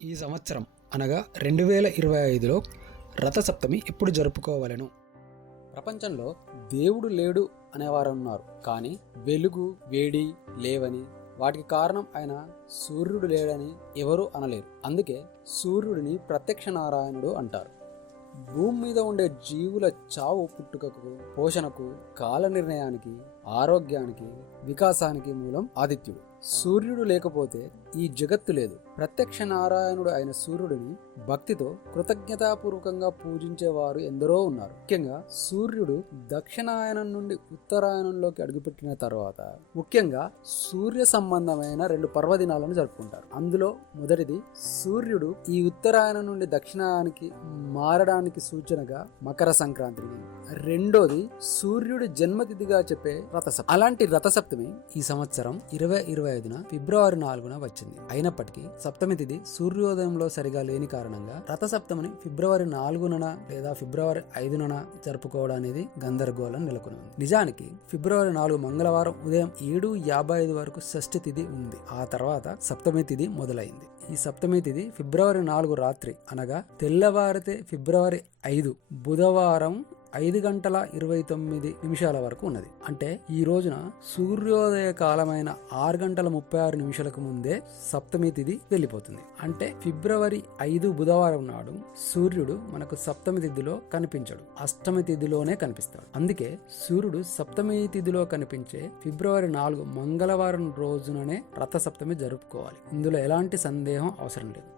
ఈ సంవత్సరం అనగా 2025లో రథసప్తమి ఎప్పుడు జరుపుకోవాలను? ప్రపంచంలో దేవుడు లేడు అనేవారు ఉన్నారు, కానీ వెలుగు వేడి లేవని, వాటికి కారణం ఆయన సూర్యుడు లేడని ఎవరూ అనలేరు. అందుకే సూర్యుడిని ప్రత్యక్ష నారాయణుడు అంటారు. భూమి మీద ఉండే జీవుల చావు పుట్టుకకు, పోషణకు, కాల నిర్ణయానికి, ఆరోగ్యానికి, వికాసానికి మూలం ఆదిత్యుడు. సూర్యుడు లేకపోతే ఈ జగత్తు లేదు. ప్రత్యక్ష నారాయణుడు అయిన సూర్యుడిని భక్తితో కృతజ్ఞతాపూర్వకంగా పూజించేవారు ఎందరో ఉన్నారు. ముఖ్యంగా సూర్యుడు దక్షిణాయనం నుండి ఉత్తరాయణంలోకి అడుగుపెట్టిన తర్వాత ముఖ్యంగా సూర్య సంబంధమైన 2 పర్వదినాలను జరుపుకుంటారు. అందులో మొదటిది సూర్యుడు ఈ ఉత్తరాయణం నుండి దక్షిణాయానికి మారడానికి సూచనగా మకర సంక్రాంతిని, రెండోది సూర్యుడి జన్మతిథిగా చెప్పే రథసప్తమి. అలాంటి రథసప్తమి ఈ సంవత్సరం 2025 ఫిబ్రవరి 4న వచ్చింది. అయినప్పటికీ సప్తమి తిథి సూర్యోదయంలో సరిగా లేని కారణంగా రథసప్తమిని ఫిబ్రవరి 4న లేదా ఫిబ్రవరి 5న జరుపుకోవడం అనేది గందరగోళం నెలకొని ఉంది. నిజానికి ఫిబ్రవరి 4 మంగళవారం ఉదయం 7:55 వరకు షష్ఠి తిథి ఉంది. ఆ తర్వాత సప్తమి తిథి మొదలైంది. ఈ సప్తమి తిథి ఫిబ్రవరి 4 రాత్రి అనగా తెల్లవారితే ఫిబ్రవరి 5 బుధవారం 5:29 వరకు ఉన్నది. అంటే ఈ రోజున సూర్యోదయ కాలమైన 6:36 ముందే సప్తమి తిథి వెళ్ళిపోతుంది. అంటే ఫిబ్రవరి 5 బుధవారం నాడు సూర్యుడు మనకు సప్తమి తిథిలో కనిపించడు, అష్టమి తిథిలోనే కనిపిస్తాడు. అందుకే సూర్యుడు సప్తమి తిథిలో కనిపించే ఫిబ్రవరి 4 మంగళవారం రోజుననే రథసప్తమి జరుపుకోవాలి. ఇందులో ఎలాంటి సందేహం అవసరం లేదు.